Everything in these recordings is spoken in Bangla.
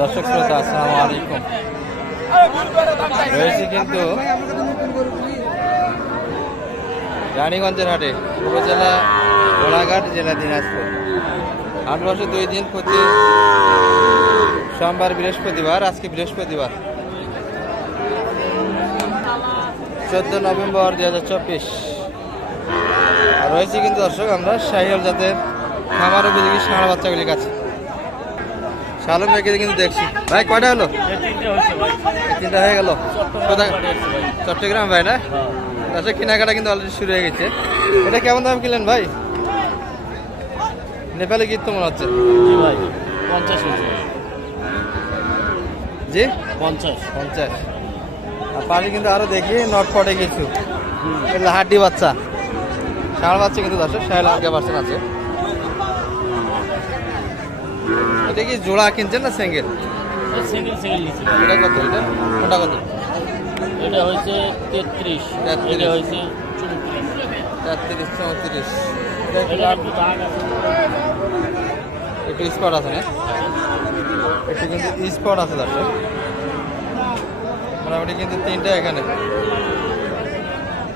দর্শক শ্রোতা, আসসালামু আলাইকুম। রয়েছে কিন্তু রানীগঞ্জের হাটে, উপজেলা গোলাঘাট, জেলা দিনাজপুর। আট বছর দুই দিন প্রতি সোমবার, বৃহস্পতিবার, আজকে বৃহস্পতিবার। চোদ্দ নভেম্বর দুই হাজার চব্বিশ। রয়েছে কিন্তু দর্শক, আমরা শাহিয়াল জাতের খামার উপযোগী ষাঁড় বাচ্চাগুলির কাছে। শালম ভাইকে কিন্তু দেখছি। ভাই কয়টা হলো? তিনটা হয়ে গেল। কোথায়? চট্টগ্রাম ভাই না? আচ্ছা কেনাকাটা কিন্তু অলরেডি শুরু হয়ে গেছে। এটা কেমন দাম কিনলেন ভাই? নেপালে গীত তো মনে হচ্ছে? জি ভাই পঞ্চাশ জি? পঞ্চাশ। পঞ্চাশ। আর পাশে কিন্তু আরও দেখি নট পটে কিছু। হাড্ডি বাচ্চা। ষাঁড় বাচ্চা কিন্তু দর্শক ষাঁড় আগে পার্সেন্ট আছে। এটা কি জোড়া কিনছেন না সিঙ্গেল সিঙ্গেল সিঙ্গেল নিচ্ছি এটা কত এটা? ওটা কত? এটা হয়েছে তেত্রিশ। তেত্রিশ। এটা হয়েছে চৌত্রিশ। তেত্রিশ চৌত্রিশ। একটু স্পট আছে। না? একটু কিন্তু স্পট আছে মোটামুটি কিন্তু তিনটা এখানে।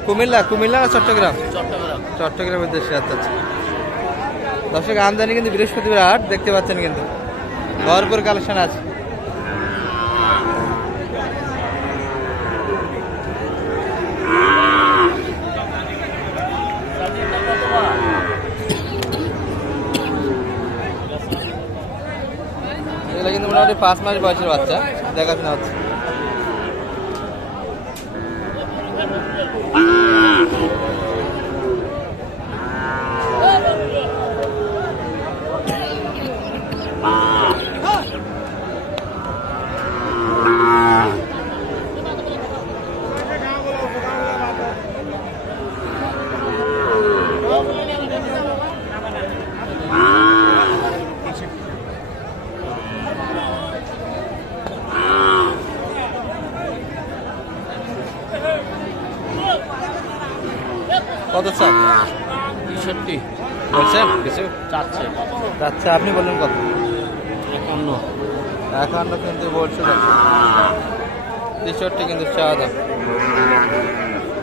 কুমিল্লা কুমিল্লা না চট্টগ্রাম? চট্টগ্রাম। চট্টগ্রামের দেশে আচ্ছা আচ্ছা। দর্শক আমদানি কিন্তু বৃহস্পতিবার হাট দেখতে পাচ্ছেন কিন্তু। ভরপুর কালেকশন আছে। কিন্তু মোটামুটি পাঁচ মাস বয়সের বাচ্চা দেখাশোনা হচ্ছে। কত চাই তেষট্টি বলছেন কিছু চারশে আচ্ছা আপনি বললেন কত? একান্ন। একান্ন কিন্তু বলছে তেষট্টি কিন্তু দাম।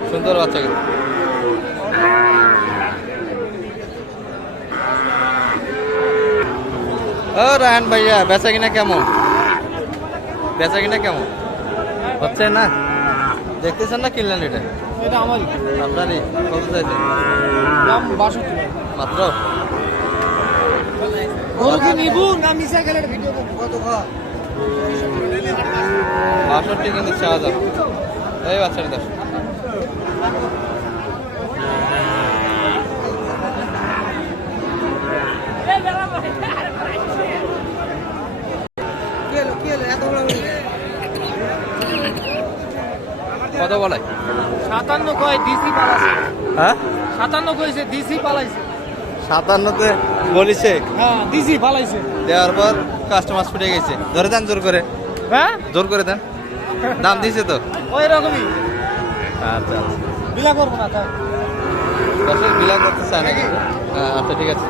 সুন্দর বাচ্চা কিন্তু। ও রায়ন ভাইয়া বেচা কিনা কেমন? বেচা কিনা কেমন? হচ্ছে না? দেখতেছেন না কিনলেন এটা? এটা আমারই। আপনারই কত চাইছেন? দাম বাষট্টি। মাত্র? গরু কি নিবু না মিশা গেলে ভিডিও কত বাষট্টি কিন্তু চাওয়া দাম এই বাচ্চাটা দশ কত বলে? সাতান্ন কয় ডিসি পালাইছে। হ্যাঁ? সাতান্ন কইছে ডিসি পালাইছে। সাতান্নতে বলিছে? হ্যাঁ ডিসি পালাইছে। দেওয়ার পর কাস্টমার ছুটে গেছে। ধরে দেন জোর করে। হ্যাঁ? জোর করে দেন। দাম দিছে তো? ওই রকমই। আচ্ছা আচ্ছা। বিলা করব না তাই। বিলা করতে চায় না কিন্তু। হ্যাঁ, আচ্ছা ঠিক আছে।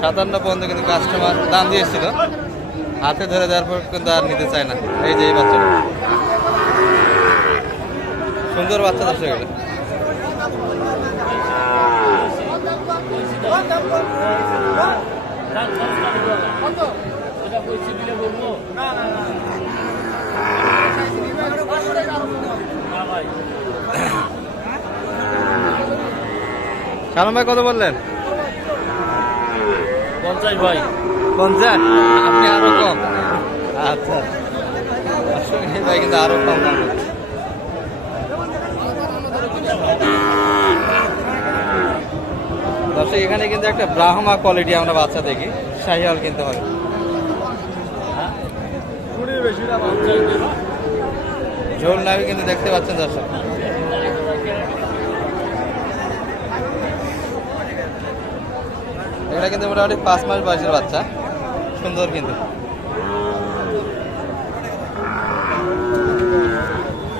সাতান্ন পর্যন্ত কিন্তু কাস্টমার দাম দিয়েছিল। হাতে ধরে দেওয়ার পর কিন্তু আর নিতে চায় না। এই যে এই বাচ্চাটা। সুন্দর বাচ্চা দর্শক এগুলো সালাম ভাই কত বললেন? পঞ্চাশ ভাই। পঞ্চাশ? আপনি আরও কম। আচ্ছা। ভাই কিন্তু আরও কম বলছে। এখানে কিন্তু একটা ব্রাহ্মা কোয়ালিটি আমরা বাচ্চা দেখি। শাহিওয়াল কিনতে হবে। ঝোল নাবি কিন্তু দেখতে পাচ্ছেন দর্শক। এটা কিন্তু মোটামুটি পাঁচ মাস বয়সের বাচ্চা। সুন্দর কিন্তু।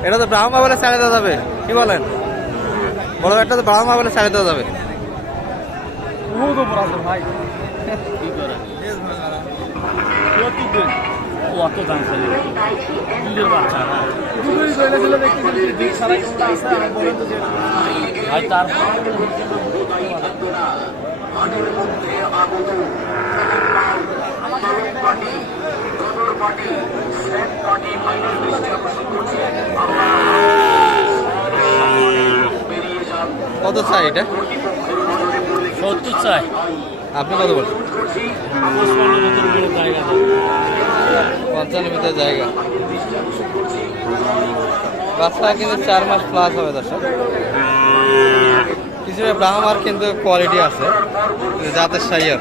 এটা তো ব্রাহ্মা বলে ছাড়ে দেওয়া যাবে। কি বলেন? বড় একটা তো ব্রাহ্মা বলে ছাড়ে দেওয়া যাবে। ভাই। কি করে অত দাম বাচ্চা দেখতে গেলে সারা কোনটা আছে আমি বলেন তো যে ভাই তার কত চাই এটা? সত্তর চাই। আপনি কত নেই পঞ্চান্ন মিটার জায়গা। বাচ্চা কিন্তু চার মাস প্লাস হবে দর্শক। কিছুটা ব্রাহ্মার কিন্তু কোয়ালিটি আছে। কিন্তু জাতের সাইয়ার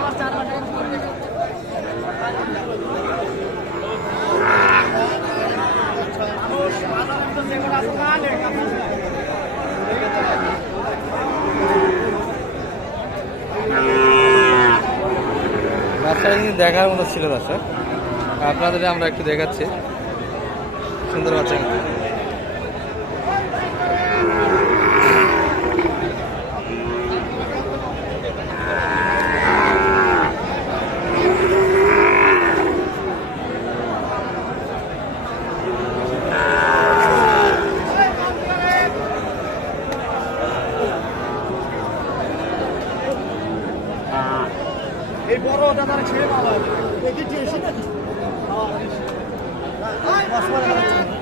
কিন্তু দেখার মতো ছিল দর্শক আপনাদের আমরা একটু দেখাচ্ছি। সুন্দর বাচ্চা এই বড় দাদার ছেড়ে পাওয়া এদিকে এসে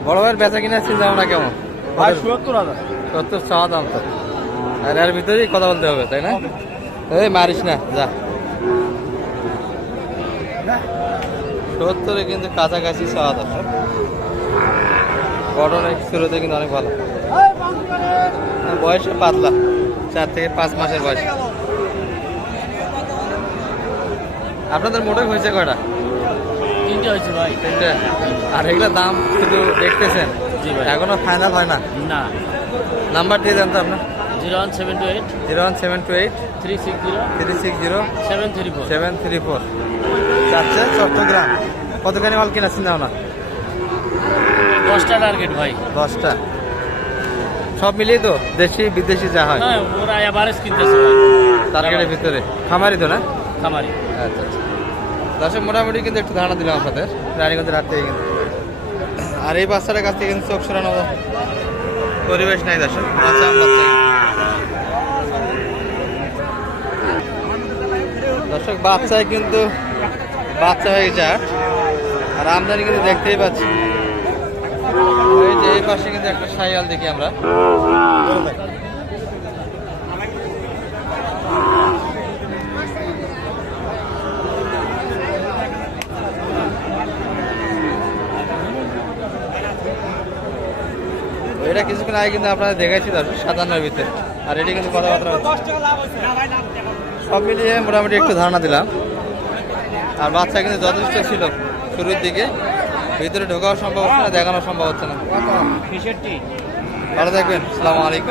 বড় ভাইয়ের বেচা কিনা চিন্তা ভাবনা কেমন? ভাই সত্তর হাজার। সত্তর চাওয়া দাম তো। আর এর ভিতরেই কথা বলতে হবে তাই না? এই মারিস না যা। সত্তরে কিন্তু কাছাকাছি গঠনের শুরুতে কিন্তু অনেক ভালো। বয়সে পাতলা চার থেকে পাঁচ মাসের বয়স। আপনাদের মোটে হয়েছে কয়টা? তিনটে হয়েছে ভাই। তিনটে? আর এগুলোর দাম শুধু দেখতেছেন? জি ভাই। এখনও ফাইনাল হয় না? না। নাম্বার দিয়ে দেন তো আপনার। Zero one seven two eight. Zero one seven two eight. Three six zero. Three six zero. Seven three four. Seven three four. যাচ্ছে চট্টগ্রাম। কতখানি মাল কিনা চিন্তা ভাবনা দশটা টার্গেট ভাই। দশটা। সব মিলিয়ে তো দেশি বিদেশি যা হয়। হ্যাঁ ওরা এভারেজ কিনতেছে টার্গেটের ভিতরে। খামারি তো না? খামারি। আচ্ছা আচ্ছা। দর্শক, মোটামুটি কিন্তু একটু ধারণা দিলাম আপনাদের। রানীগঞ্জের হাট থেকে কিন্তু। আর এই বাচ্চাটার কাছ থেকে কিন্তু চোখ সরানো পরিবেশ নাই দর্শক, বাচ্চা দর্শক, বাচ্চায় কিন্তু বাচ্চা হয়ে গেছে আর আমদানি কিন্তু দেখতেই পাচ্ছি। ওই যে এই পাশে কিন্তু একটা সাইয়াল দেখি আমরা। এটা কিছুক্ষণ আগে কিন্তু আপনারা দেখেছি দর্শক সাতান্নর ভিতরে। আর এটি কিন্তু কথাবার্তা। সব মিলিয়ে মোটামুটি একটু ধারণা দিলাম। আর বাচ্চা কিন্তু যথেষ্ট ছিল শুরুর দিকে। ভিতরে ঢোকাও সম্ভব হচ্ছে না, দেখানো সম্ভব হচ্ছে না। ভালো থাকবেন। সালামু আলাইকুম